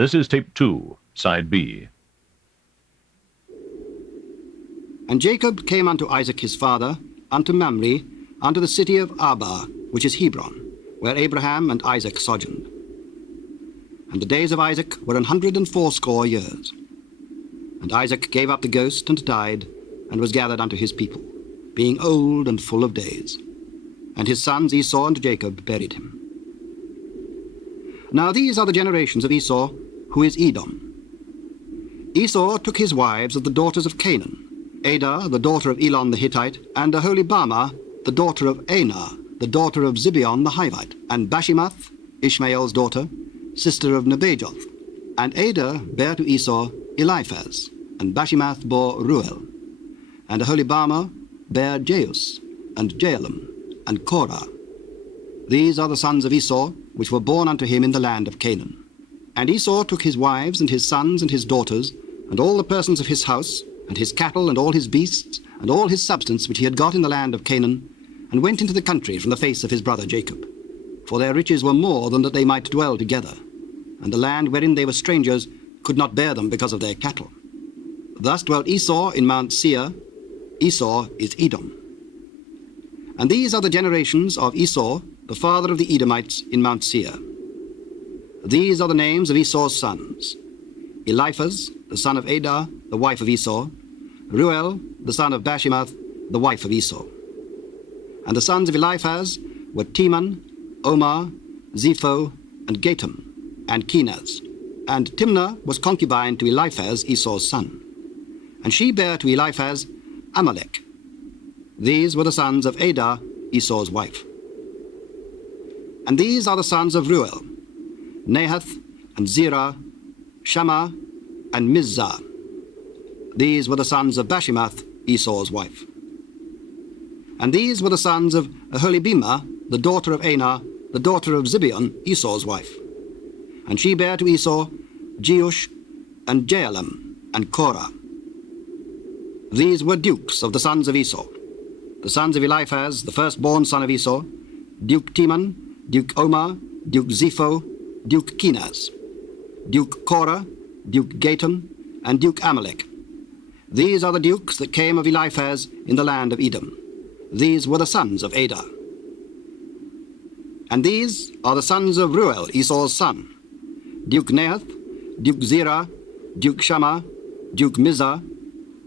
This is tape 2, side B. And Jacob came unto Isaac his father, unto Mamre, unto the city of Arba, which is Hebron, where Abraham and Isaac sojourned. And the days of Isaac were 180 years. And Isaac gave up the ghost and died, and was gathered unto his people, being old and full of days. And his sons Esau and Jacob buried him. Now these are the generations of Esau, who is Edom. Esau took his wives of the daughters of Canaan, Adah, the daughter of Elon the Hittite, and Aholibamah, the daughter of Anah, the daughter of Zibeon the Hivite, and Bashimath, Ishmael's daughter, sister of Nebajoth. And Adah bare to Esau Eliphaz, and Bashimath bore Ruel. And Aholibamah bare Jeus, and Jaalam, and Korah. These are the sons of Esau, which were born unto him in the land of Canaan. And Esau took his wives, and his sons, and his daughters, and all the persons of his house, and his cattle, and all his beasts, and all his substance which he had got in the land of Canaan, and went into the country from the face of his brother Jacob. For their riches were more than that they might dwell together, and the land wherein they were strangers could not bear them because of their cattle. Thus dwelt Esau in Mount Seir. Esau is Edom. And these are the generations of Esau, the father of the Edomites, in Mount Seir. These are the names of Esau's sons: Eliphaz, the son of Adah, the wife of Esau; Ruel, the son of Bashimath, the wife of Esau. And the sons of Eliphaz were Teman, Omar, Zepho, and Gatam, and Kenaz. And Timnah was concubine to Eliphaz, Esau's son. And she bare to Eliphaz Amalek. These were the sons of Adah, Esau's wife. And these are the sons of Ruel: Nahath, and Zerah, Shammah, and Mizah. These were the sons of Bashimath, Esau's wife. And these were the sons of Aholibamah, the daughter of Anah, the daughter of Zibeon, Esau's wife. And she bare to Esau Jeush, and Jaalam, and Korah. These were dukes of the sons of Esau: the sons of Eliphaz, the firstborn son of Esau, Duke Teman, Duke Omar, Duke Zepho, Duke Kenaz, Duke Korah, Duke Gatam, and Duke Amalek. These are the dukes that came of Eliphaz in the land of Edom. These were the sons of Adah. And these are the sons of Ruel, Esau's son: Duke Nahath, Duke Zerah, Duke Shammah, Duke Mizah.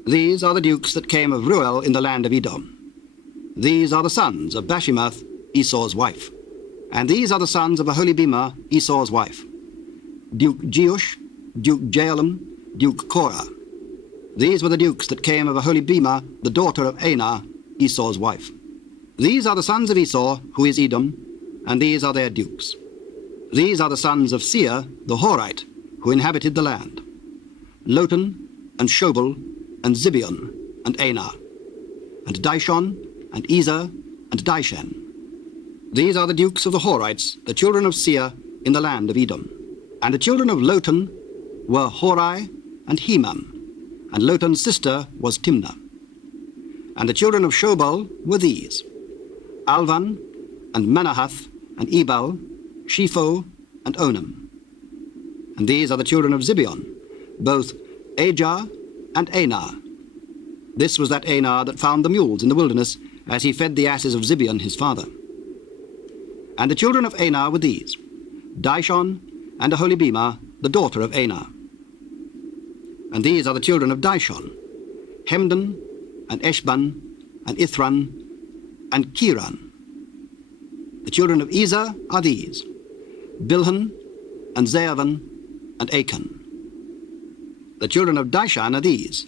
These are the dukes that came of Ruel in the land of Edom. These are the sons of Bashimath, Esau's wife. And these are the sons of Aholibamah, Esau's wife: Duke Jeush, Duke Jaalam, Duke Korah. These were the dukes that came of Aholibamah, the daughter of Anah, Esau's wife. These are the sons of Esau, who is Edom, and these are their dukes. These are the sons of Seir, the Horite, who inhabited the land: Lotan, and Shobal, and Zibeon, and Anah, and Dishon, and Ezer, and Dishan. These are the dukes of the Horites, the children of Seir, in the land of Edom. And the children of Lotan were Horai and Hemam, and Lotan's sister was Timnah. And the children of Shobal were these: Alvan, and Manahath, and Ebal, Shepho, and Onam. And these are the children of Zibeon, both Ajah and Anah. This was that Anah that found the mules in the wilderness, as he fed the asses of Zibeon his father. And the children of Anah were these: Dishon, and Aholibamah, the daughter of Anah. And these are the children of Dishon: Hemdan, and Eshban, and Ithran, and Kiran. The children of Ezer are these: Bilhan, and Zaavan, and Achan. The children of Dishan are these: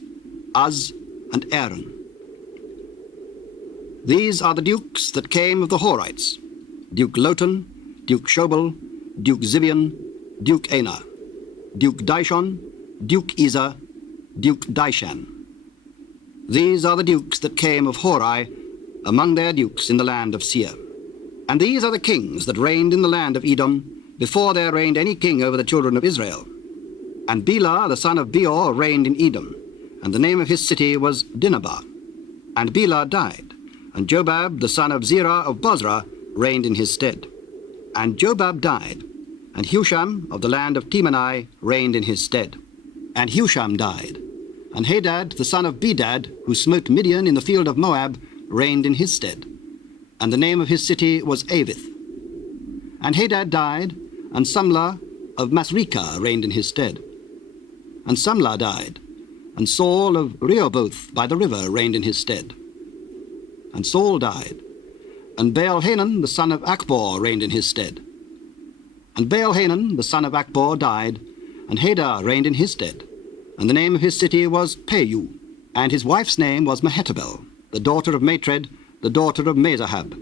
Uz, and Aaron. These are the dukes that came of the Horites: Duke Lotan, Duke Shobal, Duke Zibeon, Duke Anah, Duke Dishon, Duke Ezer, Duke Dishan. These are the dukes that came of Horai among their dukes in the land of Seir. And these are the kings that reigned in the land of Edom, before there reigned any king over the children of Israel. And Bela, the son of Beor, reigned in Edom, and the name of his city was Dinhabah. And Bela died, and Jobab, the son of Zerah of Bozrah, reigned in his stead. And Jobab died, And Husham of the land of Temani reigned in his stead. And Husham died. And Hadad, the son of Bedad, who smote Midian in the field of Moab, reigned in his stead. And the name of his city was Avith. And Hadad died, and Samlah of Masrekah reigned in his stead. And Samlah died, and Saul of Rehoboth by the river reigned in his stead. And Saul died, and Baal-Hanan the son of Akbor reigned in his stead. And Baal-Hanan the son of Akbor died, and Hadar reigned in his stead. And the name of his city was Peyu, and his wife's name was Mehetabel, the daughter of Matred, the daughter of Mezahab.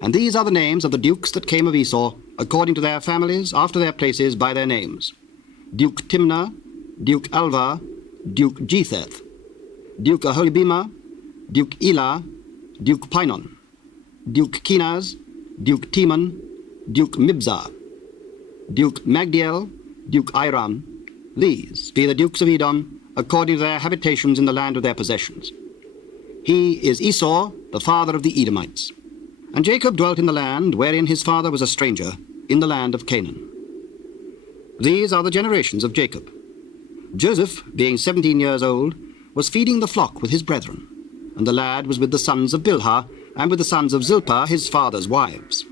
And these are the names of the dukes that came of Esau, according to their families, after their places, by their names: Duke Timnah, Duke Alva, Duke Jetheth, Duke Aholibimah, Duke Elah, Duke Pinon, Duke Kenaz, Duke Teman, Duke Mibzar, Duke Magdiel, Duke Iram. These be the dukes of Edom, according to their habitations in the land of their possessions. He is Esau, the father of the Edomites. And Jacob dwelt in the land wherein his father was a stranger, in the land of Canaan. These are the generations of Jacob. Joseph, being 17 years old, was feeding the flock with his brethren, and the lad was with the sons of Bilhah, and with the sons of Zilpah his father's wives.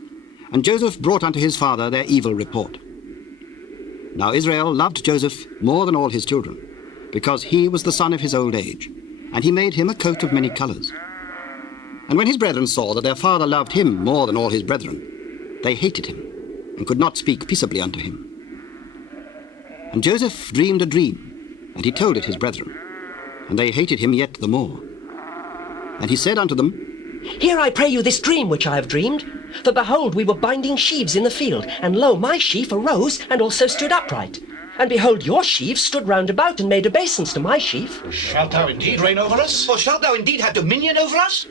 And Joseph brought unto his father their evil report. Now Israel loved Joseph more than all his children, because he was the son of his old age, and he made him a coat of many colours. And when his brethren saw that their father loved him more than all his brethren, they hated him, and could not speak peaceably unto him. And Joseph dreamed a dream, and he told it his brethren, and they hated him yet the more. And he said unto them, Hear, I pray you, this dream which I have dreamed. For behold, we were binding sheaves in the field, and lo, my sheaf arose, and also stood upright. And behold, your sheaves stood round about, and made obeisance to my sheaf. Shalt thou indeed reign over us? Or shalt thou indeed have dominion over us?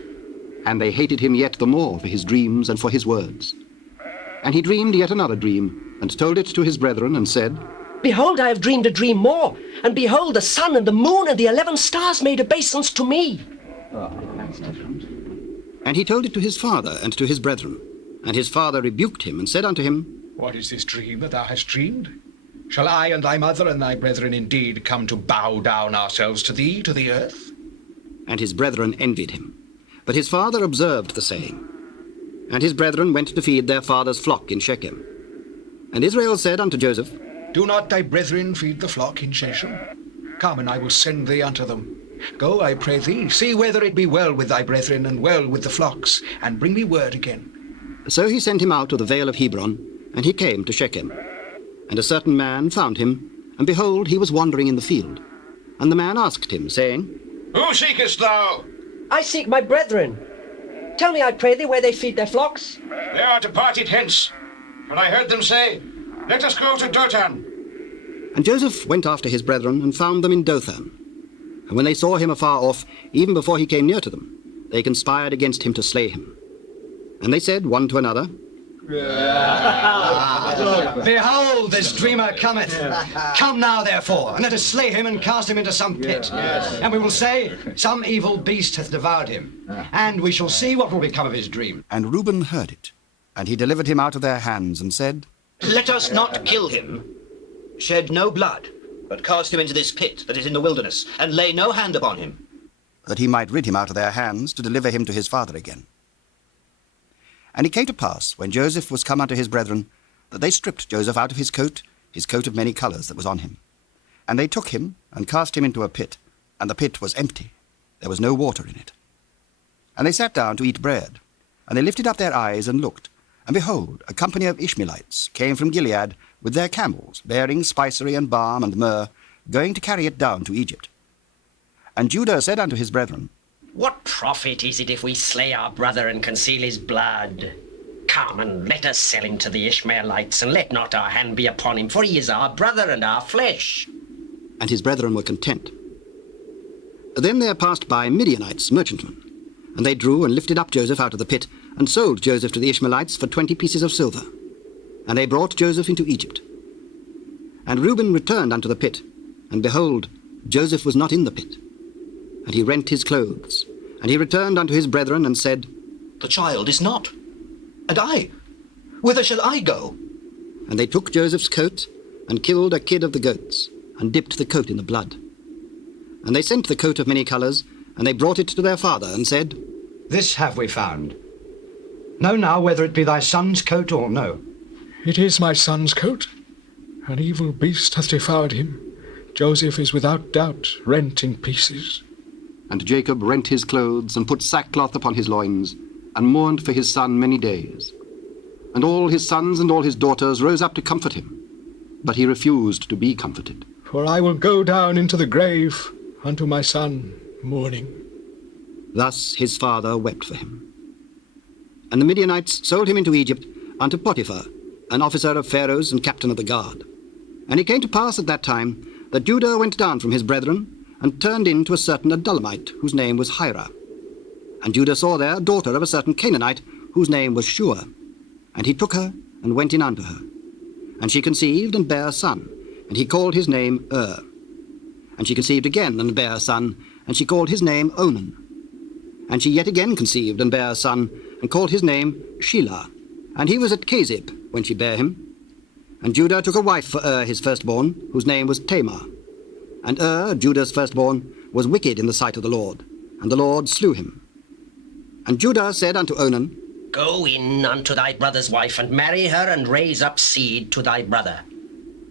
And they hated him yet the more for his dreams and for his words. And he dreamed yet another dream, and told it to his brethren, and said, Behold, I have dreamed a dream more, and behold, the sun and the moon and the 11 stars made obeisance to me. And he told it to his father and to his brethren. And his father rebuked him, and said unto him, What is this dream that thou hast dreamed? Shall I and thy mother and thy brethren indeed come to bow down ourselves to thee, to the earth? And his brethren envied him. But his father observed the saying. And his brethren went to feed their father's flock in Shechem. And Israel said unto Joseph, Do not thy brethren feed the flock in Shechem? Come, and I will send thee unto them. Go, I pray thee, see whether it be well with thy brethren, and well with the flocks, and bring me word again. So he sent him out of the vale of Hebron, and he came to Shechem. And a certain man found him, and behold, he was wandering in the field. And the man asked him, saying, Who seekest thou? I seek my brethren. Tell me, I pray thee, where they feed their flocks. They are departed hence. For I heard them say, Let us go to Dothan. And Joseph went after his brethren, and found them in Dothan. And when they saw him afar off, even before he came near to them, they conspired against him to slay him. And they said one to another, Behold, this dreamer cometh. Come now, therefore, and let us slay him and cast him into some pit. And we will say, Some evil beast hath devoured him. And we shall see what will become of his dream. And Reuben heard it. And he delivered him out of their hands, and said, Let us not kill him, shed no blood, but cast him into this pit that is in the wilderness, and lay no hand upon him. that he might rid him out of their hands, to deliver him to his father again. And it came to pass, when Joseph was come unto his brethren, that they stripped Joseph out of his coat of many colours that was on him. And they took him, and cast him into a pit, and the pit was empty, there was no water in it. And they sat down to eat bread, and they lifted up their eyes and looked, and behold, a company of Ishmaelites came from Gilead with their camels, bearing spicery and balm and myrrh, going to carry it down to Egypt. And Judah said unto his brethren, What profit is it if we slay our brother and conceal his blood? Come and let us sell him to the Ishmaelites, and let not our hand be upon him, for he is our brother and our flesh. And his brethren were content. Then there passed by Midianites, merchantmen, and they drew and lifted up Joseph out of the pit, and sold Joseph to the Ishmaelites for 20 pieces of silver. And they brought Joseph into Egypt. And Reuben returned unto the pit, and behold, Joseph was not in the pit. And he rent his clothes, and he returned unto his brethren, and said, The child is not. And I, whither shall I go? And they took Joseph's coat, and killed a kid of the goats, and dipped the coat in the blood. And they sent the coat of many colours, and they brought it to their father, and said, This have we found. Know now whether it be thy son's coat or no. It is my son's coat. An evil beast hath devoured him. Joseph is without doubt rent in pieces. And Jacob rent his clothes, and put sackcloth upon his loins, and mourned for his son many days. And all his sons and all his daughters rose up to comfort him, but he refused to be comforted. For I will go down into the grave unto my son mourning. Thus his father wept for him. And the Midianites sold him into Egypt unto Potiphar, an officer of Pharaoh's and captain of the guard. And it came to pass at that time that Judah went down from his brethren, and turned in to a certain Adullamite, whose name was Hira. And Judah saw there a daughter of a certain Canaanite, whose name was Shua. And he took her, and went in unto her. And she conceived, and bare a son, and he called his name And she conceived again, and bare a son, and she called his name Onan. And she yet again conceived, and bare a son, and called his name Shelah. And he was at Kezib when she bare him. And Judah took a wife for his firstborn, whose name was Tamar. And Judah's firstborn, was wicked in the sight of the Lord, and the Lord slew him. And Judah said unto Onan, Go in unto thy brother's wife, and marry her, and raise up seed to thy brother.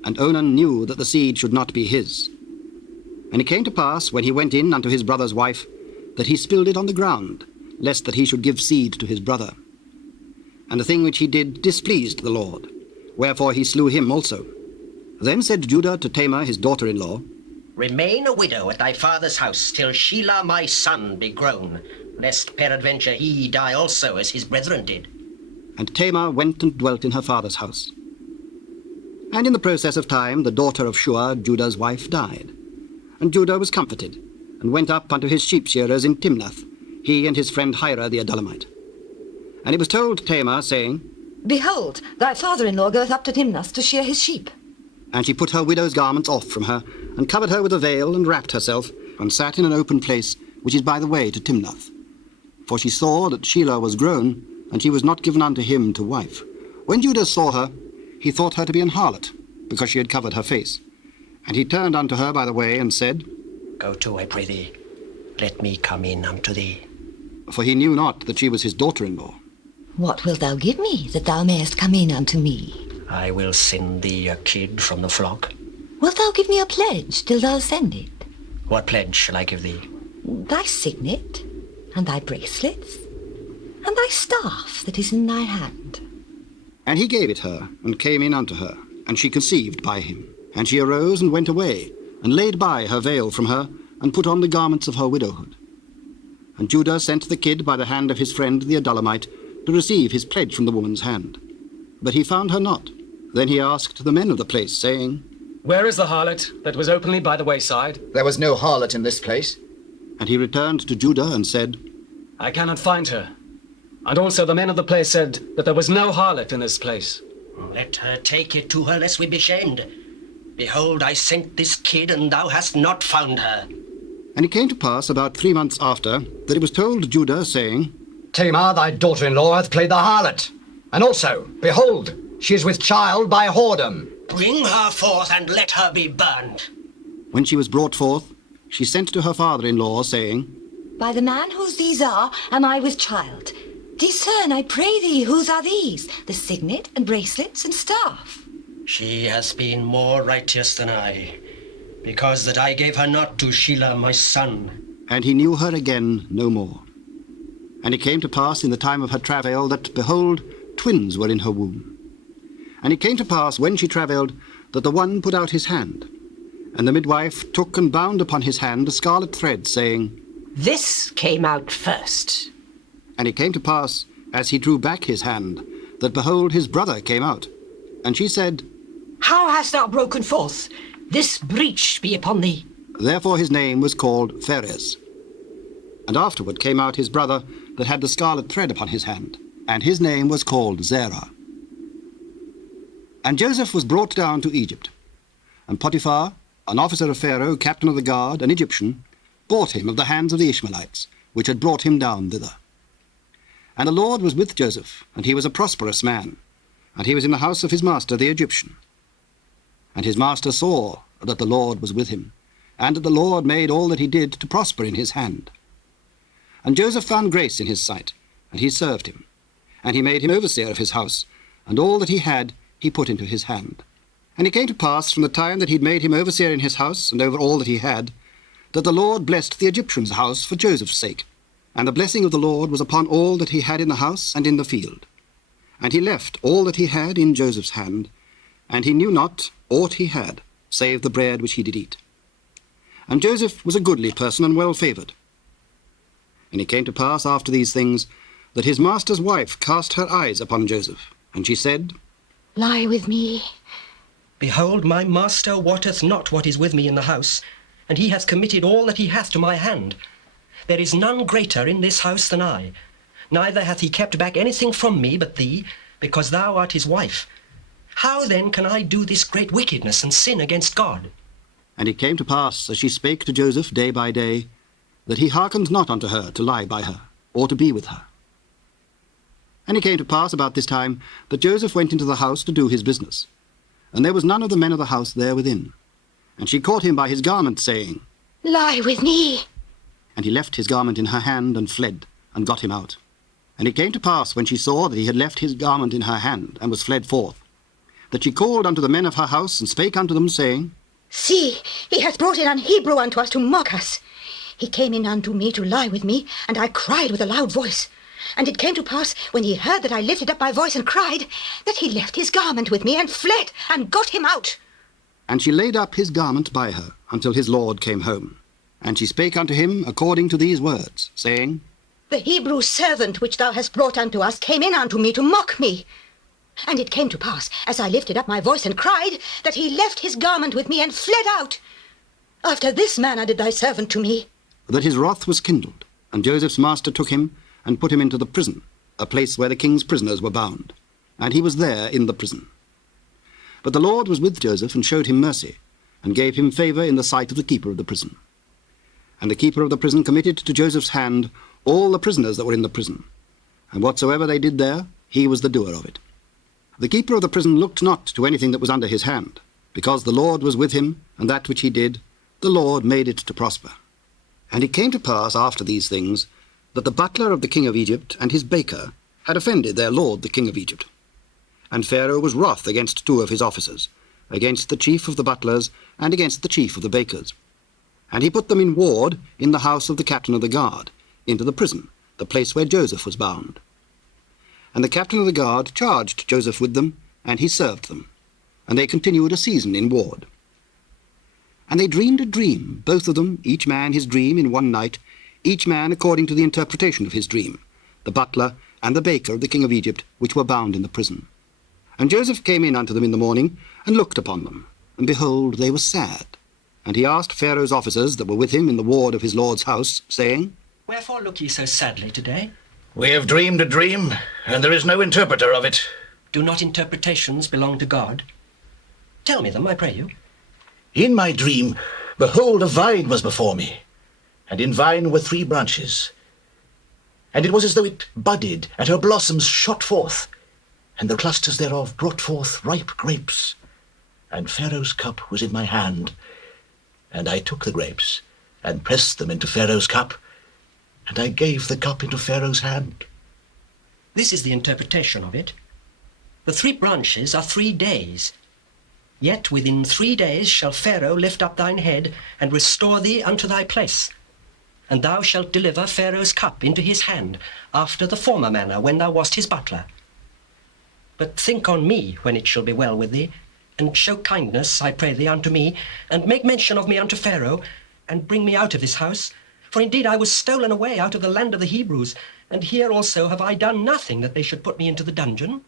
And Onan knew that the seed should not be his. And it came to pass, when he went in unto his brother's wife, that he spilled it on the ground, lest that he should give seed to his brother. And the thing which he did displeased the Lord, wherefore he slew him also. Then said Judah to Tamar his daughter-in-law, Remain a widow at thy father's house, till Shelah my son be grown, lest peradventure he die also, as his brethren did. And Tamar went and dwelt in her father's house. And in the process of time the daughter of Shua, Judah's wife, died. And Judah was comforted, and went up unto his sheep-shearers in Timnath, he and his friend Hira the Adullamite. And it was told to Tamar, saying, Behold, thy father-in-law goeth up to Timnath to shear his sheep. And she put her widow's garments off from her, and covered her with a veil, and wrapped herself, and sat in an open place, which is by the way to Timnath. For she saw that Shelah was grown, and she was not given unto him to wife. When Judah saw her, he thought her to be an harlot, because she had covered her face. And he turned unto her by the way, and said, Go to, I pray thee, let me come in unto thee. For he knew not that she was his daughter-in-law. What wilt thou give me, that thou mayest come in unto me? I will send thee a kid from the flock. Wilt thou give me a pledge till thou send it? What pledge shall I give thee? Thy signet, and thy bracelets, and thy staff that is in thy hand. And he gave it her, and came in unto her, and she conceived by him. And she arose and went away, and laid by her veil from her, and put on the garments of her widowhood. And Judah sent the kid by the hand of his friend the Adullamite, to receive his pledge from the woman's hand. But he found her not. Then he asked the men of the place, saying, Where is the harlot that was openly by the wayside? There was no harlot in this place. And he returned to Judah and said, I cannot find her. And also the men of the place said that there was no harlot in this place. Let her take it to her, lest we be shamed. Behold, I sent this kid, and thou hast not found her. And it came to pass about 3 months after, that it was told Judah, saying, Tamar, thy daughter-in-law, hath played the harlot. And also, behold, she is with child by whoredom. Bring her forth, and let her be burned. When she was brought forth, she sent to her father-in-law, saying, By the man whose these are, am I with child. Discern, I pray thee, whose are these, the signet and bracelets and staff? She has been more righteous than I, because that I gave her not to Shelah my son. And he knew her again no more. And it came to pass in the time of her travail that, behold, twins were in her womb. And it came to pass, when she travailed, that the one put out his hand. And the midwife took and bound upon his hand a scarlet thread, saying, This came out first. And it came to pass, as he drew back his hand, that, behold, his brother came out. And she said, How hast thou broken forth? This breach be upon thee. Therefore his name was called Pharez. And afterward came out his brother that had the scarlet thread upon his hand, and his name was called Zerah. And Joseph was brought down to Egypt. And Potiphar, an officer of Pharaoh, captain of the guard, an Egyptian, bought him of the hands of the Ishmaelites, which had brought him down thither. And the Lord was with Joseph, and he was a prosperous man. and he was in the house of his master the Egyptian. And his master saw that the Lord was with him, and that the Lord made all that he did to prosper in his hand. And Joseph found grace in his sight, and he served him. And he made him overseer of his house, and all that he had he put into his hand. And it came to pass, from the time that he had made him overseer in his house, and over all that he had, that the Lord blessed the Egyptian's house for Joseph's sake. And the blessing of the Lord was upon all that he had in the house and in the field. And he left all that he had in Joseph's hand, and he knew not aught he had, save the bread which he did eat. And Joseph was a goodly person and well favoured. And it came to pass after these things, that his master's wife cast her eyes upon Joseph, and she said, Lie with me. Behold, my master wotteth not what is with me in the house, and he hath committed all that he hath to my hand. There is none greater in this house than I, neither hath he kept back anything from me but thee, because thou art his wife. How then can I do this great wickedness and sin against God? And it came to pass, as she spake to Joseph day by day, that he hearkened not unto her to lie by her, or to be with her. And it came to pass about this time that Joseph went into the house to do his business, and there was none of the men of the house there within. And she caught him by his garment, saying, Lie with me. And he left his garment in her hand, and fled, and got him out. And it came to pass, when she saw that he had left his garment in her hand, and was fled forth, that she called unto the men of her house, and spake unto them, saying, See, he hath brought in an Hebrew unto us to mock us. He came in unto me to lie with me, and I cried with a loud voice. And it came to pass, when he heard that I lifted up my voice and cried, that he left his garment with me, and fled, and got him out. And she laid up his garment by her, until his lord came home. And she spake unto him according to these words, saying, The Hebrew servant which thou hast brought unto us came in unto me to mock me. And it came to pass, as I lifted up my voice and cried, that he left his garment with me, and fled out. After this manner did thy servant to me. That his wrath was kindled, and Joseph's master took him, and put him into the prison, a place where the king's prisoners were bound. And he was there in the prison. But the Lord was with Joseph, and showed him mercy, and gave him favour in the sight of the keeper of the prison. And the keeper of the prison committed to Joseph's hand all the prisoners that were in the prison, and whatsoever they did there, he was the doer of it. The keeper of the prison looked not to anything that was under his hand, because the Lord was with him, and that which he did, the Lord made it to prosper. And it came to pass after these things, that the butler of the king of Egypt and his baker had offended their lord the king of Egypt. And Pharaoh was wroth against two of his officers, against the chief of the butlers, and against the chief of the bakers. And he put them in ward in the house of the captain of the guard, into the prison, the place where Joseph was bound. And the captain of the guard charged Joseph with them, and he served them. And they continued a season in ward. And they dreamed a dream, both of them, each man his dream in one night, each man according to the interpretation of his dream, the butler and the baker of the king of Egypt, which were bound in the prison. And Joseph came in unto them in the morning, and looked upon them, and behold, they were sad. And he asked Pharaoh's officers that were with him in the ward of his lord's house, saying, Wherefore look ye so sadly today? We have dreamed a dream, and there is no interpreter of it. Do not interpretations belong to God? Tell me them, I pray you. In my dream, behold, a vine was before me, and in vine were 3 branches. And it was as though it budded, and her blossoms shot forth, and the clusters thereof brought forth ripe grapes. And Pharaoh's cup was in my hand, and I took the grapes, and pressed them into Pharaoh's cup, and I gave the cup into Pharaoh's hand. This is the interpretation of it. The 3 branches are 3 days. Yet within 3 days shall Pharaoh lift up thine head, and restore thee unto thy place. And thou shalt deliver Pharaoh's cup into his hand, after the former manner, when thou wast his butler. But think on me when it shall be well with thee, and show kindness, I pray thee, unto me, and make mention of me unto Pharaoh, and bring me out of this house. For indeed I was stolen away out of the land of the Hebrews, and here also have I done nothing that they should put me into the dungeon.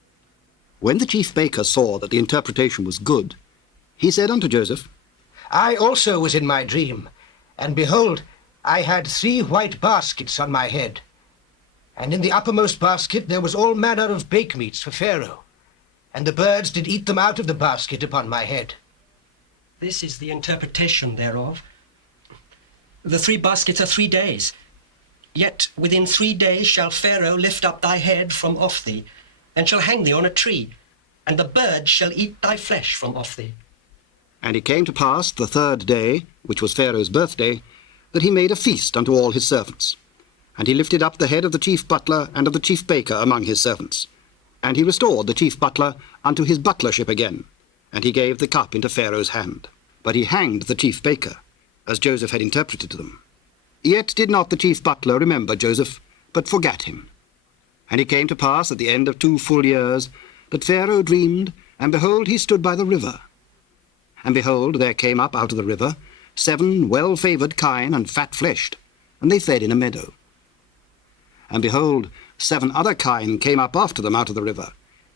When the chief baker saw that the interpretation was good, he said unto Joseph, I also was in my dream, and behold, I had 3 white baskets on my head. And in the uppermost basket there was all manner of bakemeats for Pharaoh, and the birds did eat them out of the basket upon my head. This is the interpretation thereof. The 3 baskets are 3 days. Yet within 3 days shall Pharaoh lift up thy head from off thee, and shall hang thee on a tree. and the birds shall eat thy flesh from off thee. And it came to pass the third day, which was Pharaoh's birthday, that he made a feast unto all his servants. And he lifted up the head of the chief butler and of the chief baker among his servants. And he restored the chief butler unto his butlership again, and he gave the cup into Pharaoh's hand. But he hanged the chief baker, as Joseph had interpreted to them. Yet did not the chief butler remember Joseph, but forgat him. And it came to pass at the end of 2 full years, that Pharaoh dreamed, and behold, he stood by the river. And behold, there came up out of the river 7 well-favoured kine and fat-fleshed, and they fed in a meadow. And behold, 7 other kine came up after them out of the river,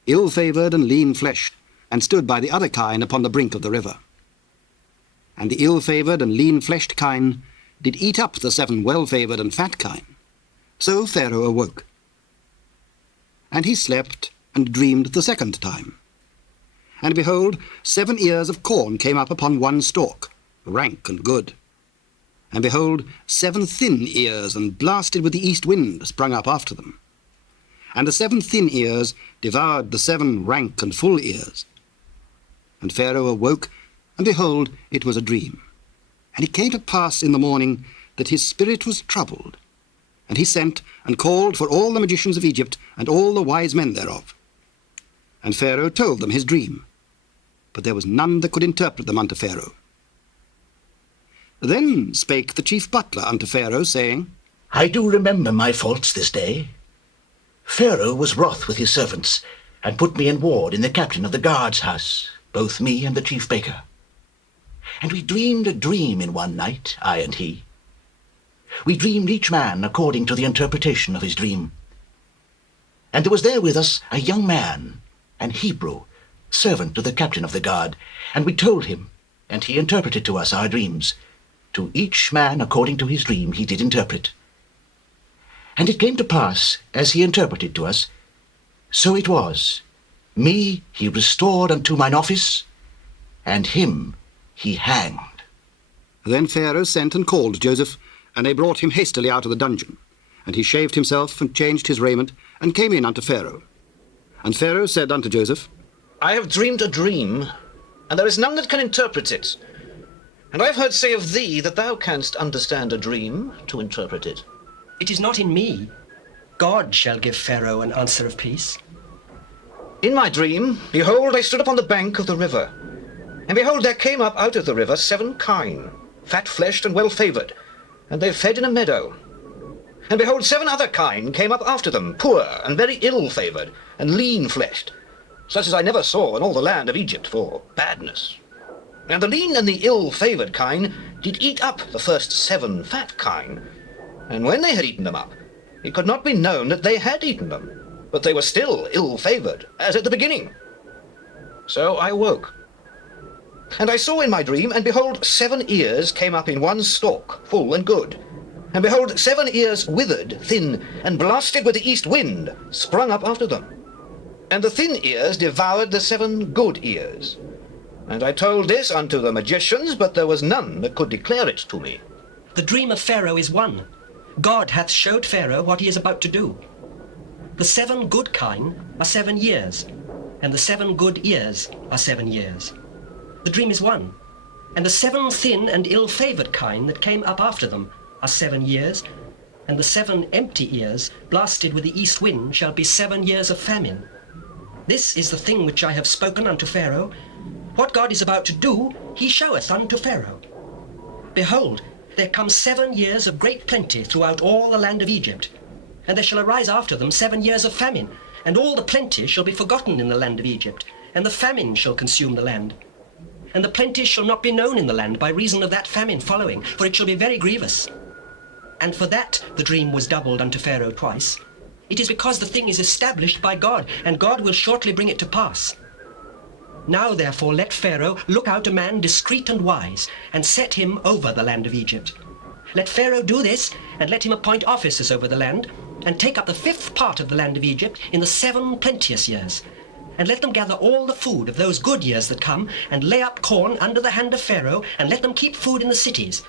ill-favoured and lean-fleshed, and stood by the other kine upon the brink of the river. And the ill-favoured and lean-fleshed kine did eat up the 7 well-favoured and fat kine. So Pharaoh awoke. And he slept and dreamed the second time. And behold, 7 ears of corn came up upon one stalk, rank and good. And behold, 7 thin ears and blasted with the east wind sprung up after them. And the 7 thin ears devoured the 7 rank and full ears. And Pharaoh awoke, and behold, it was a dream. And it came to pass in the morning that his spirit was troubled. And he sent and called for all the magicians of Egypt and all the wise men thereof. And Pharaoh told them his dream, but there was none that could interpret them unto Pharaoh. Then spake the chief butler unto Pharaoh, saying, I do remember my faults this day. Pharaoh was wroth with his servants, and put me in ward in the captain of the guard's house, both me and the chief baker. And we dreamed a dream in one night, I and he. We dreamed each man according to the interpretation of his dream. And there was there with us a young man, an Hebrew, servant to the captain of the guard, and we told him, and he interpreted to us our dreams. To each man according to his dream he did interpret. And it came to pass, as he interpreted to us, so it was. Me he restored unto mine office, and him he hanged. Then Pharaoh sent and called Joseph, and they brought him hastily out of the dungeon. And he shaved himself, and changed his raiment, and came in unto Pharaoh. And Pharaoh said unto Joseph, I have dreamed a dream, and there is none that can interpret it. And I have heard say of thee that thou canst understand a dream to interpret it. It is not in me. God shall give Pharaoh an answer of peace. In my dream, behold, I stood upon the bank of the river. And behold, there came up out of the river 7 kine, fat-fleshed and well-favoured, and they fed in a meadow. And behold, 7 other kine came up after them, poor and very ill-favoured, and lean-fleshed, such as I never saw in all the land of Egypt for badness. And the lean and the ill-favoured kine did eat up the first 7 fat kine. And when they had eaten them up, it could not be known that they had eaten them, but they were still ill-favoured, as at the beginning. So I woke. And I saw in my dream, and behold, 7 ears came up in one stalk, full and good. And behold, 7 ears withered, thin, and blasted with the east wind, sprung up after them. And the thin ears devoured the 7 good ears. And I told this unto the magicians, but there was none that could declare it to me. The dream of Pharaoh is one. God hath showed Pharaoh what he is about to do. The 7 good kine are 7 years, and the 7 good ears are 7 years. The dream is one. And the 7 thin and ill-favoured kine that came up after them are 7 years, and the 7 empty ears, blasted with the east wind, shall be 7 years of famine. This is the thing which I have spoken unto Pharaoh. What God is about to do, he showeth unto Pharaoh. Behold, there come 7 years of great plenty throughout all the land of Egypt, and there shall arise after them 7 years of famine, and all the plenty shall be forgotten in the land of Egypt, and the famine shall consume the land. And the plenty shall not be known in the land by reason of that famine following, for it shall be very grievous. And for that the dream was doubled unto Pharaoh twice. It is because the thing is established by God, and God will shortly bring it to pass. Now therefore let Pharaoh look out a man discreet and wise, and set him over the land of Egypt. Let Pharaoh do this, and let him appoint officers over the land, and take up the 5th part of the land of Egypt in the 7 plenteous years. And let them gather all the food of those good years that come, and lay up corn under the hand of Pharaoh, and let them keep food in the cities.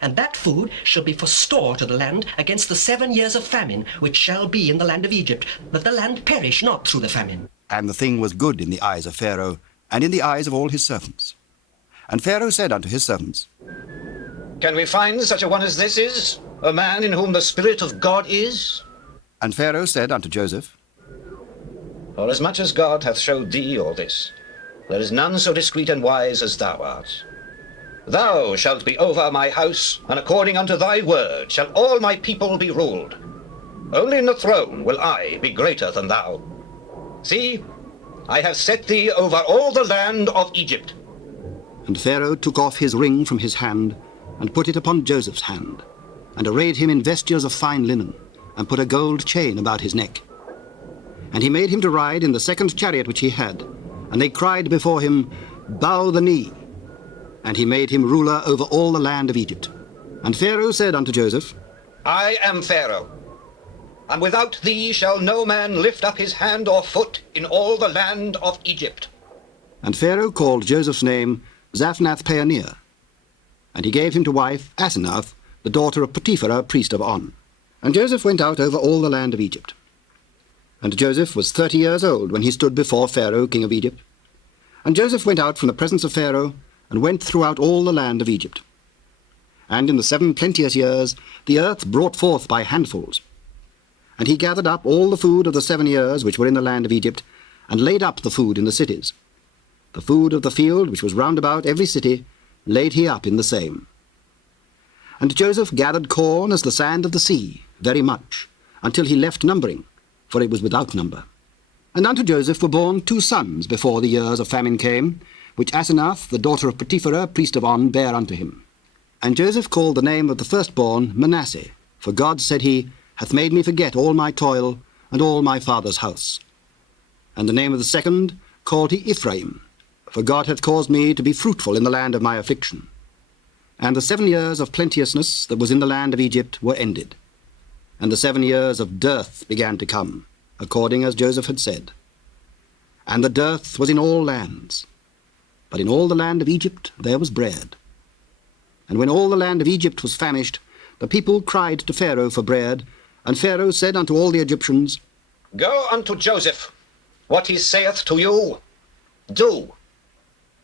And that food shall be for store to the land against the 7 years of famine, which shall be in the land of Egypt, that the land perish not through the famine. And the thing was good in the eyes of Pharaoh, and in the eyes of all his servants. And Pharaoh said unto his servants, Can we find such a one as this is, a man in whom the Spirit of God is? And Pharaoh said unto Joseph, Forasmuch as God hath showed thee all this, there is none so discreet and wise as thou art. Thou shalt be over my house, and according unto thy word shall all my people be ruled. Only in the throne will I be greater than thou. See, I have set thee over all the land of Egypt. And Pharaoh took off his ring from his hand, and put it upon Joseph's hand, and arrayed him in vestures of fine linen, and put a gold chain about his neck. And he made him to ride in the second chariot which he had, and they cried before him, Bow the knee. And he made him ruler over all the land of Egypt. And Pharaoh said unto Joseph, I am Pharaoh, and without thee shall no man lift up his hand or foot in all the land of Egypt. And Pharaoh called Joseph's name Zaphnath-Paaneah. And he gave him to wife Asenath, the daughter of Potiphar, priest of On. And Joseph went out over all the land of Egypt. And Joseph was 30 years old when he stood before Pharaoh, king of Egypt. And Joseph went out from the presence of Pharaoh, and went throughout all the land of Egypt. And in the 7 plenteous years the earth brought forth by handfuls. And he gathered up all the food of the 7 years which were in the land of Egypt, and laid up the food in the cities. The food of the field which was round about every city laid he up in the same. And Joseph gathered corn as the sand of the sea, very much, until he left numbering, for it was without number. And unto Joseph were born 2 sons before the years of famine came, which Asenath, the daughter of Potiphar, priest of On, bare unto him. And Joseph called the name of the firstborn Manasseh, for God, said he, hath made me forget all my toil and all my father's house. And the name of the second called he Ephraim, for God hath caused me to be fruitful in the land of my affliction. And the 7 years of plenteousness that was in the land of Egypt were ended. And the 7 years of dearth began to come, according as Joseph had said. And the dearth was in all lands, but in all the land of Egypt there was bread. And when all the land of Egypt was famished, the people cried to Pharaoh for bread, and Pharaoh said unto all the Egyptians, Go unto Joseph, what he saith to you, do.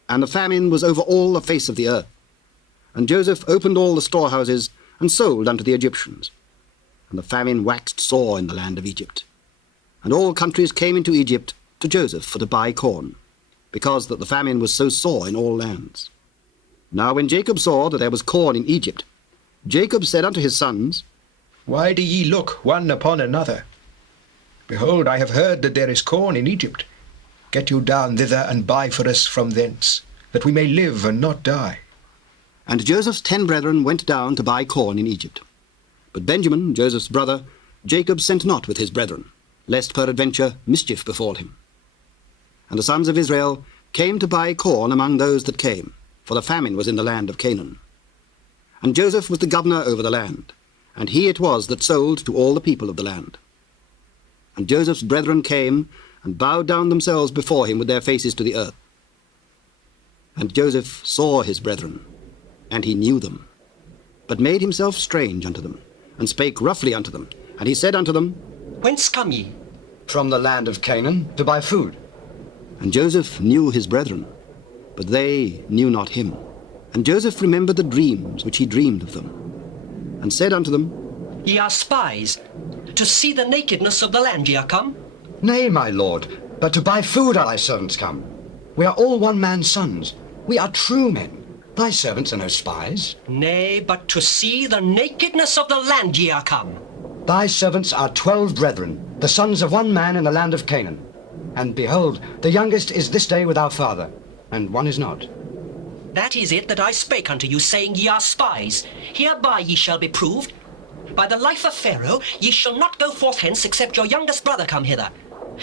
And the famine was over all the face of the earth. And Joseph opened all the storehouses, and sold unto the Egyptians. And the famine waxed sore in the land of Egypt. And all countries came into Egypt to Joseph for to buy corn, because that the famine was so sore in all lands. Now when Jacob saw that there was corn in Egypt, Jacob said unto his sons, Why do ye look one upon another? Behold, I have heard that there is corn in Egypt. Get you down thither and buy for us from thence, that we may live and not die. And Joseph's 10 brethren went down to buy corn in Egypt. But Benjamin, Joseph's brother, Jacob sent not with his brethren, lest peradventure mischief befall him. And the sons of Israel came to buy corn among those that came, for the famine was in the land of Canaan. And Joseph was the governor over the land, and he it was that sold to all the people of the land. And Joseph's brethren came, and bowed down themselves before him with their faces to the earth. And Joseph saw his brethren, and he knew them, but made himself strange unto them, and spake roughly unto them. And he said unto them, Whence come ye? From the land of Canaan to buy food. And Joseph knew his brethren, but they knew not him. And Joseph remembered the dreams which he dreamed of them, and said unto them, Ye are spies. To see the nakedness of the land ye are come? Nay, my lord, but to buy food are thy servants come. We are all one man's sons. We are true men. Thy servants are no spies. Nay, but to see the nakedness of the land ye are come. Thy servants are 12 brethren, the sons of one man in the land of Canaan. And behold, the youngest is this day with our father, and one is not. That is it that I spake unto you, saying, Ye are spies. Hereby ye shall be proved. By the life of Pharaoh, ye shall not go forth hence, except your youngest brother come hither.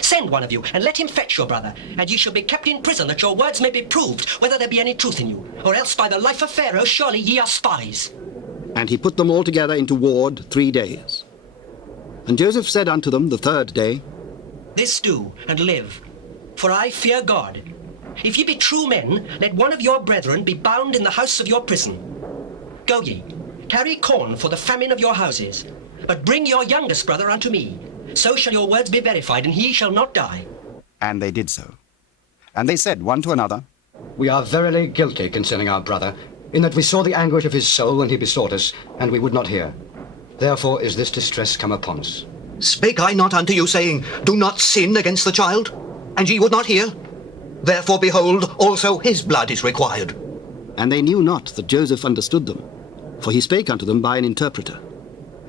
Send one of you, and let him fetch your brother, and ye shall be kept in prison, that your words may be proved, whether there be any truth in you. Or else by the life of Pharaoh, surely ye are spies. And he put them all together into ward 3 days. And Joseph said unto them the 3rd day, This do, and live, for I fear God. If ye be true men, let one of your brethren be bound in the house of your prison. Go ye, carry corn for the famine of your houses, but bring your youngest brother unto me. So shall your words be verified, and he shall not die. And they did so. And they said one to another, We are verily guilty concerning our brother, in that we saw the anguish of his soul when he besought us, and we would not hear. Therefore is this distress come upon us. Spake I not unto you, saying, Do not sin against the child? And ye would not hear? Therefore, behold, also his blood is required. And they knew not that Joseph understood them, for he spake unto them by an interpreter.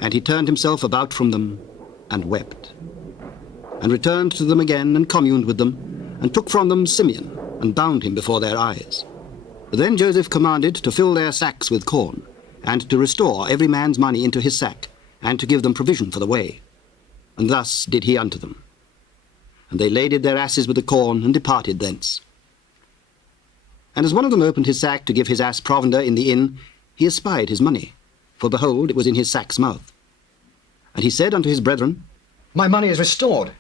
And he turned himself about from them, and wept. And returned to them again, and communed with them, and took from them Simeon, and bound him before their eyes. Then Joseph commanded to fill their sacks with corn, and to restore every man's money into his sack, and to give them provision for the way. And thus did he unto them. And they laded their asses with the corn, and departed thence. And as one of them opened his sack to give his ass provender in the inn, he espied his money, for behold, it was in his sack's mouth. And he said unto his brethren, My money is restored,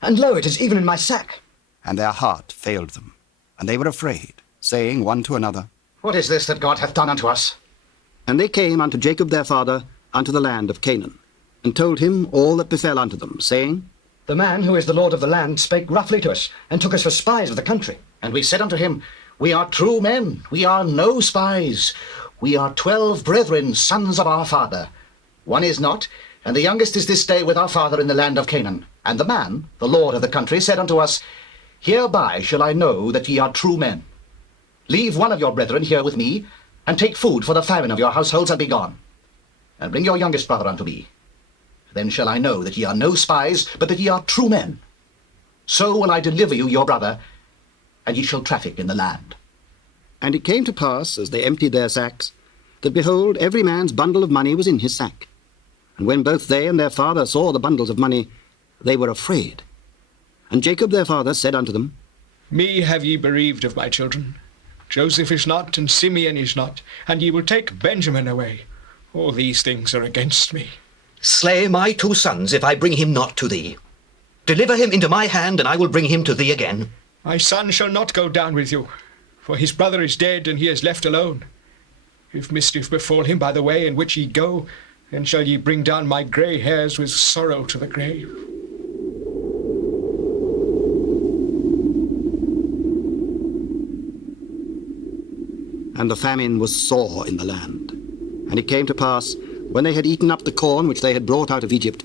and lo, it is even in my sack. And their heart failed them, and they were afraid, saying one to another, What is this that God hath done unto us? And they came unto Jacob their father unto the land of Canaan, and told him all that befell unto them, saying, The man who is the lord of the land spake roughly to us, and took us for spies of the country. And we said unto him, We are true men, we are no spies. We are 12 brethren, sons of our father. One is not, and the youngest is this day with our father in the land of Canaan. And the man, the lord of the country, said unto us, Hereby shall I know that ye are true men. Leave one of your brethren here with me, and take food for the famine of your households, and be gone. And bring your youngest brother unto me. Then shall I know that ye are no spies, but that ye are true men. So will I deliver you your brother, and ye shall traffic in the land. And it came to pass, as they emptied their sacks, that behold, every man's bundle of money was in his sack. And when both they and their father saw the bundles of money, they were afraid. And Jacob their father said unto them, Me have ye bereaved of my children. Joseph is not, and Simeon is not, and ye will take Benjamin away. All these things are against me. Slay my 2 sons, if I bring him not to thee. Deliver him into my hand, and I will bring him to thee again. My son shall not go down with you, for his brother is dead, and he is left alone. If mischief befall him by the way in which ye go, then shall ye bring down my grey hairs with sorrow to the grave. And the famine was sore in the land. And it came to pass, when they had eaten up the corn which they had brought out of Egypt,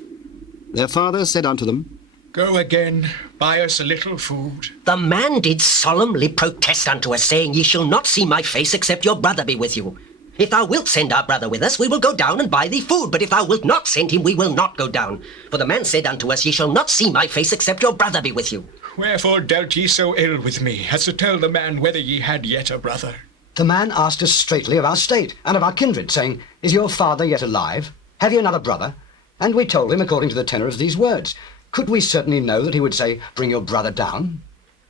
their father said unto them, Go again, buy us a little food. The man did solemnly protest unto us, saying, Ye shall not see my face, except your brother be with you. If thou wilt send our brother with us, we will go down and buy thee food. But if thou wilt not send him, we will not go down. For the man said unto us, Ye shall not see my face, except your brother be with you. Wherefore dealt ye so ill with me, as to tell the man whether ye had yet a brother? The man asked us straightly of our state, and of our kindred, saying, Is your father yet alive? Have you another brother? And we told him according to the tenor of these words. Could we certainly know that he would say, Bring your brother down?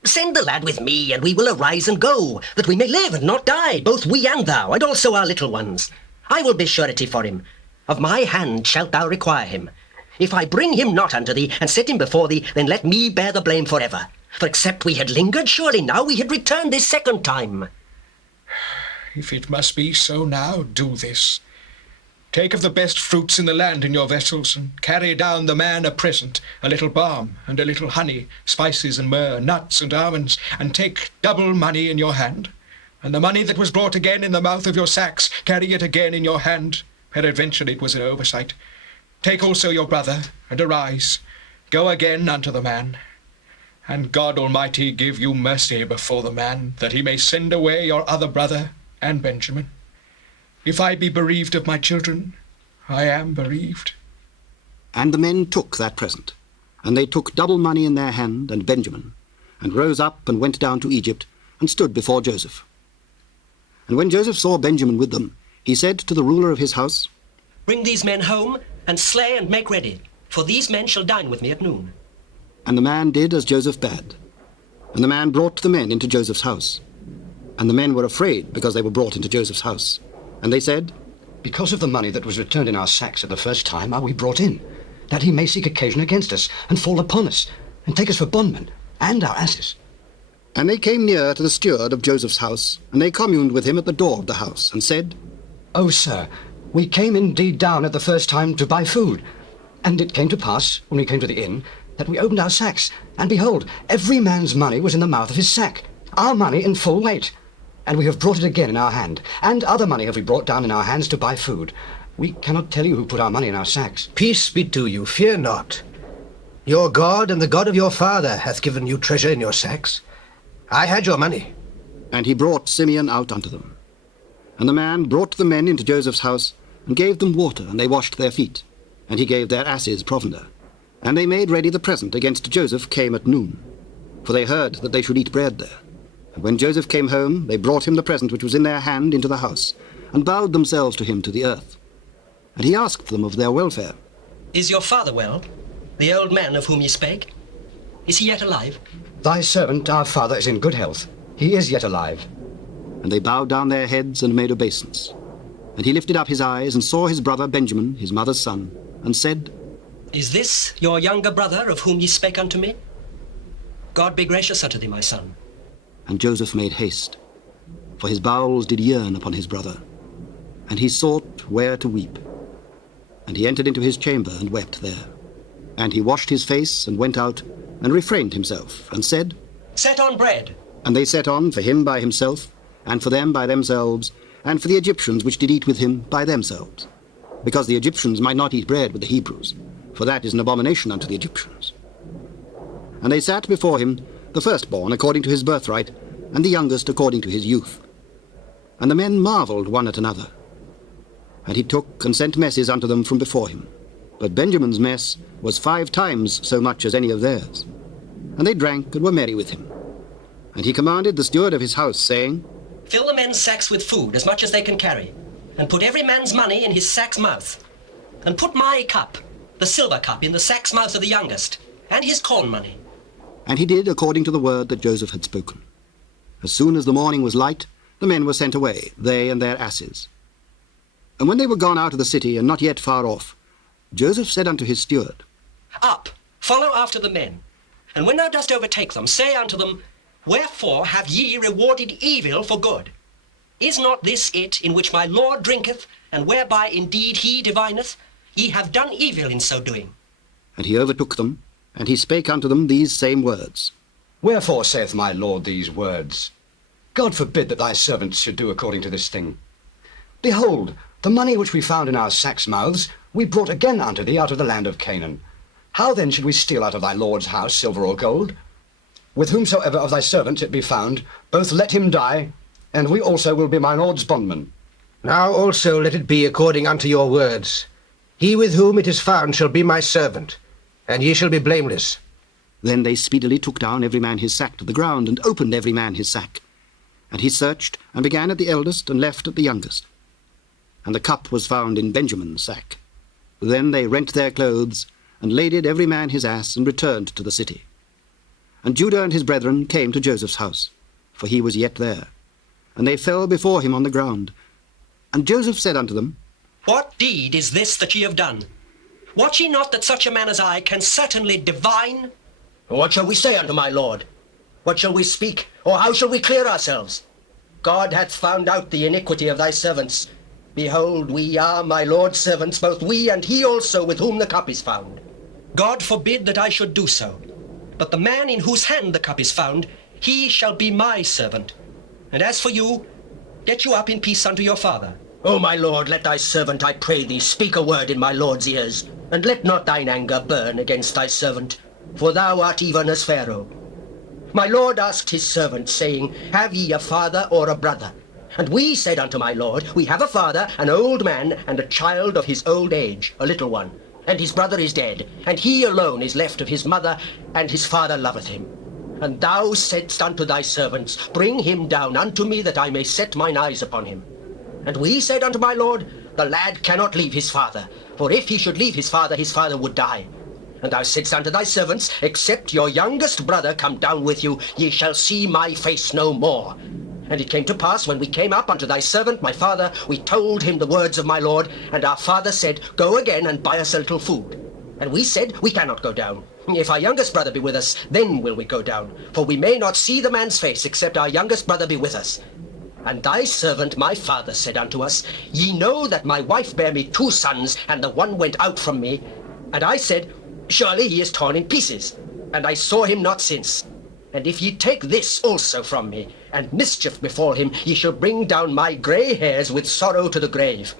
Send the lad with me, and we will arise and go, that we may live and not die, both we and thou, and also our little ones. I will be surety for him. Of my hand shalt thou require him. If I bring him not unto thee, and set him before thee, then let me bear the blame for ever. For except we had lingered, surely now we had returned this second time. If it must be so now, do this. Take of the best fruits in the land in your vessels, and carry down the man a present, a little balm, and a little honey, spices and myrrh, nuts and almonds, and take double money in your hand. And the money that was brought again in the mouth of your sacks, carry it again in your hand. Peradventure it was an oversight. Take also your brother, and arise. Go again unto the man. And God Almighty give you mercy before the man, that he may send away your other brother and Benjamin. If I be bereaved of my children, I am bereaved. And the men took that present, and they took double money in their hand, and Benjamin, and rose up and went down to Egypt, and stood before Joseph. And when Joseph saw Benjamin with them, he said to the ruler of his house, Bring these men home, and slay and make ready, for these men shall dine with me at noon. And the man did as Joseph bade. And the man brought the men into Joseph's house. And the men were afraid, because they were brought into Joseph's house. And they said, Because of the money that was returned in our sacks at the first time are we brought in, that he may seek occasion against us, and fall upon us, and take us for bondmen, and our asses. And they came near to the steward of Joseph's house, and they communed with him at the door of the house, and said, O sir, we came indeed down at the first time to buy food. And it came to pass, when we came to the inn, that we opened our sacks, and behold, every man's money was in the mouth of his sack, our money in full weight. And we have brought it again in our hand, and other money have we brought down in our hands to buy food. We cannot tell you who put our money in our sacks. Peace be to you, fear not. Your God and the God of your father hath given you treasure in your sacks. I had your money. And he brought Simeon out unto them. And the man brought the men into Joseph's house, and gave them water, and they washed their feet. And he gave their asses provender. And they made ready the present against Joseph came at noon. For they heard that they should eat bread there. And when Joseph came home, they brought him the present which was in their hand into the house, and bowed themselves to him to the earth. And he asked them of their welfare. Is your father well, the old man of whom ye spake? Is he yet alive? Thy servant, our father, is in good health. He is yet alive. And they bowed down their heads and made obeisance. And he lifted up his eyes and saw his brother Benjamin, his mother's son, and said, Is this your younger brother of whom ye spake unto me? God be gracious unto thee, my son. And Joseph made haste, for his bowels did yearn upon his brother. And he sought where to weep. And he entered into his chamber and wept there. And he washed his face and went out, and refrained himself, and said, Set on bread. And they set on for him by himself, and for them by themselves, and for the Egyptians which did eat with him by themselves. Because the Egyptians might not eat bread with the Hebrews, for that is an abomination unto the Egyptians. And they sat before him, the firstborn according to his birthright, and the youngest according to his youth. And the men marveled one at another. And he took and sent messes unto them from before him. But Benjamin's mess was 5 times so much as any of theirs. And they drank and were merry with him. And he commanded the steward of his house, saying, Fill the men's sacks with food, as much as they can carry, and put every man's money in his sack's mouth. And put my cup, the silver cup, in the sack's mouth of the youngest, and his corn money. And he did according to the word that Joseph had spoken. As soon as the morning was light, the men were sent away, they and their asses. And when they were gone out of the city, and not yet far off, Joseph said unto his steward, Up, follow after the men, and when thou dost overtake them, say unto them, Wherefore have ye rewarded evil for good? Is not this it in which my Lord drinketh, and whereby indeed he divineth? Ye have done evil in so doing. And he overtook them, and he spake unto them these same words. Wherefore saith my Lord these words? God forbid that thy servants should do according to this thing. Behold, the money which we found in our sacks' mouths we brought again unto thee out of the land of Canaan. How then should we steal out of thy Lord's house silver or gold? With whomsoever of thy servants it be found, both let him die, and we also will be my Lord's bondmen. Now also let it be according unto your words. He with whom it is found shall be my servant, and ye shall be blameless. Then they speedily took down every man his sack to the ground, and opened every man his sack. And he searched, and began at the eldest, and left at the youngest. And the cup was found in Benjamin's sack. Then they rent their clothes, and laded every man his ass, and returned to the city. And Judah and his brethren came to Joseph's house, for he was yet there. And they fell before him on the ground. And Joseph said unto them, What deed is this that ye have done? Wot ye not that such a man as I can certainly divine? What shall we say unto my lord? What shall we speak, or how shall we clear ourselves? God hath found out the iniquity of thy servants. Behold, we are my lord's servants, both we and he also with whom the cup is found. God forbid that I should do so. But the man in whose hand the cup is found, he shall be my servant. And as for you, get you up in peace unto your father. O my lord, let thy servant, I pray thee, speak a word in my lord's ears, and let not thine anger burn against thy servant, for thou art even as Pharaoh. My lord asked his servant, saying, Have ye a father or a brother? And we said unto my lord, We have a father, an old man, and a child of his old age, a little one. And his brother is dead, and he alone is left of his mother, and his father loveth him. And thou saidst unto thy servants, Bring him down unto me, that I may set mine eyes upon him. And we said unto my lord, The lad cannot leave his father, for if he should leave his father would die. And thou saidst unto thy servants, Except your youngest brother come down with you, ye shall see my face no more. And it came to pass, when we came up unto thy servant, my father, we told him the words of my lord, and our father said, Go again and buy us a little food. And we said, We cannot go down. If our youngest brother be with us, then will we go down. For we may not see the man's face, except our youngest brother be with us. And thy servant, my father, said unto us, Ye know that my wife bare me 2 sons, and the one went out from me. And I said, Surely he is torn in pieces, and I saw him not since. And if ye take this also from me, and mischief befall him, ye shall bring down my grey hairs with sorrow to the grave.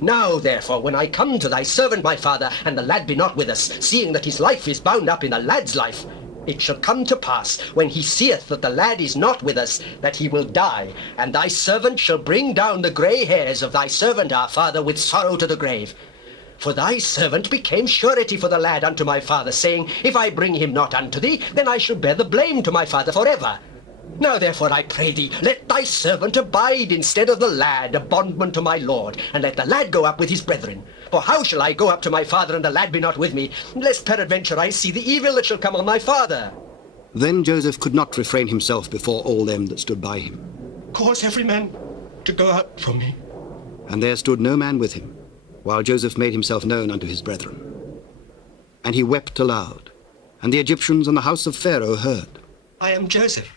Now, therefore, when I come to thy servant my father, and the lad be not with us, seeing that his life is bound up in the lad's life, it shall come to pass, when he seeth that the lad is not with us, that he will die, and thy servant shall bring down the grey hairs of thy servant our father with sorrow to the grave. For thy servant became surety for the lad unto my father, saying, If I bring him not unto thee, then I shall bear the blame to my father forever. Now therefore I pray thee, let thy servant abide instead of the lad, a bondman to my lord, and let the lad go up with his brethren. For how shall I go up to my father, and the lad be not with me, lest peradventure I see the evil that shall come on my father? Then Joseph could not refrain himself before all them that stood by him. Cause every man to go out from me. And there stood no man with him, while Joseph made himself known unto his brethren. And he wept aloud, and the Egyptians and the house of Pharaoh heard. I am Joseph.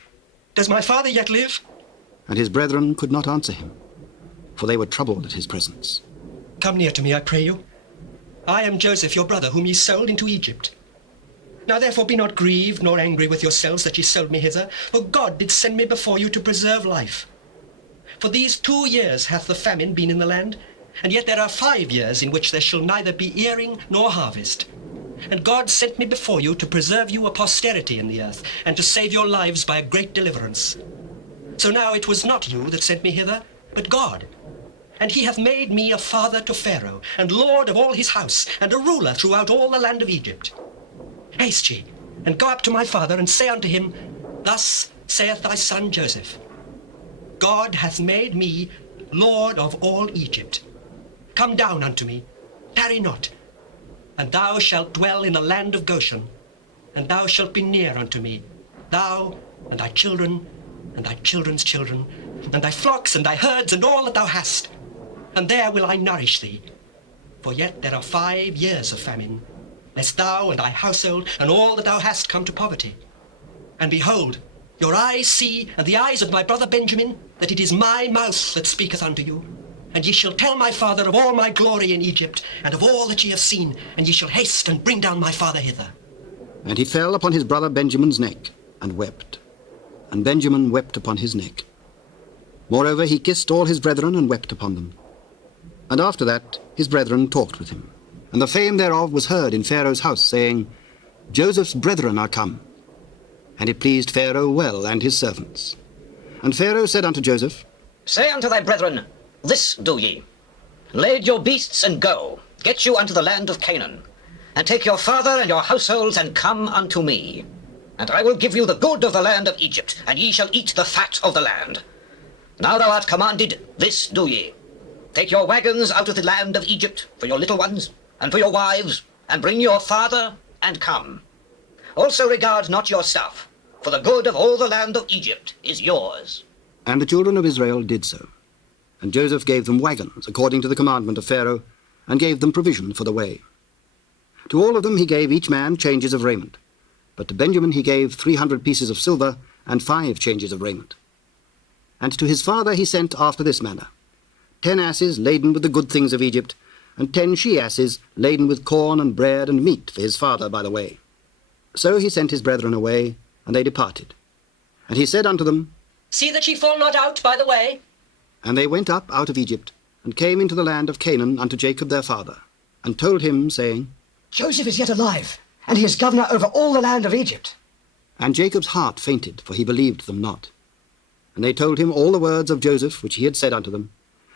Does my father yet live? And his brethren could not answer him, for they were troubled at his presence. Come near to me, I pray you. I am Joseph, your brother, whom ye sold into Egypt. Now therefore be not grieved nor angry with yourselves that ye sold me hither, for God did send me before you to preserve life. For these 2 years hath the famine been in the land, and yet there are 5 years in which there shall neither be earing nor harvest. And God sent me before you to preserve you a posterity in the earth, and to save your lives by a great deliverance. So now it was not you that sent me hither, but God. And he hath made me a father to Pharaoh, and lord of all his house, and a ruler throughout all the land of Egypt. Haste ye, and go up to my father, and say unto him, Thus saith thy son Joseph, God hath made me lord of all Egypt. Come down unto me, tarry not, and thou shalt dwell in the land of Goshen, and thou shalt be near unto me, thou and thy children, and thy children's children, and thy flocks, and thy herds, and all that thou hast. And there will I nourish thee. For yet there are 5 years of famine, lest thou and thy household, and all that thou hast come to poverty. And behold, your eyes see, and the eyes of my brother Benjamin, that it is my mouth that speaketh unto you. And ye shall tell my father of all my glory in Egypt, and of all that ye have seen, and ye shall haste and bring down my father hither. And he fell upon his brother Benjamin's neck, and wept. And Benjamin wept upon his neck. Moreover, he kissed all his brethren, and wept upon them. And after that his brethren talked with him. And the fame thereof was heard in Pharaoh's house, saying, Joseph's brethren are come. And it pleased Pharaoh well, and his servants. And Pharaoh said unto Joseph, Say unto thy brethren, This do ye. Lade your beasts and go, get you unto the land of Canaan, and take your father and your households, and come unto me. And I will give you the good of the land of Egypt, and ye shall eat the fat of the land. Now thou art commanded, this do ye. Take your wagons out of the land of Egypt for your little ones, and for your wives, and bring your father, and come. Also regard not your stuff, for the good of all the land of Egypt is yours. And the children of Israel did so. And Joseph gave them wagons, according to the commandment of Pharaoh, and gave them provision for the way. To all of them he gave each man changes of raiment. But to Benjamin he gave 300 pieces of silver, and 5 changes of raiment. And to his father he sent after this manner: 10 asses laden with the good things of Egypt, and 10 she-asses laden with corn and bread and meat for his father by the way. So he sent his brethren away, and they departed. And he said unto them, See that ye fall not out by the way. And they went up out of Egypt, and came into the land of Canaan unto Jacob their father, and told him, saying, Joseph is yet alive, and he is governor over all the land of Egypt. And Jacob's heart fainted, for he believed them not. And they told him all the words of Joseph which he had said unto them.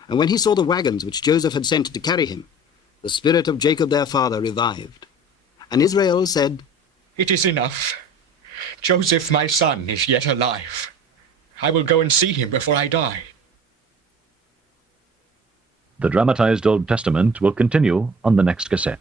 And when he saw the wagons which Joseph had sent to carry him, the spirit of Jacob their father revived. And Israel said, It is enough. Joseph my son is yet alive. I will go and see him before I die. The Dramatized Old Testament will continue on the next cassette.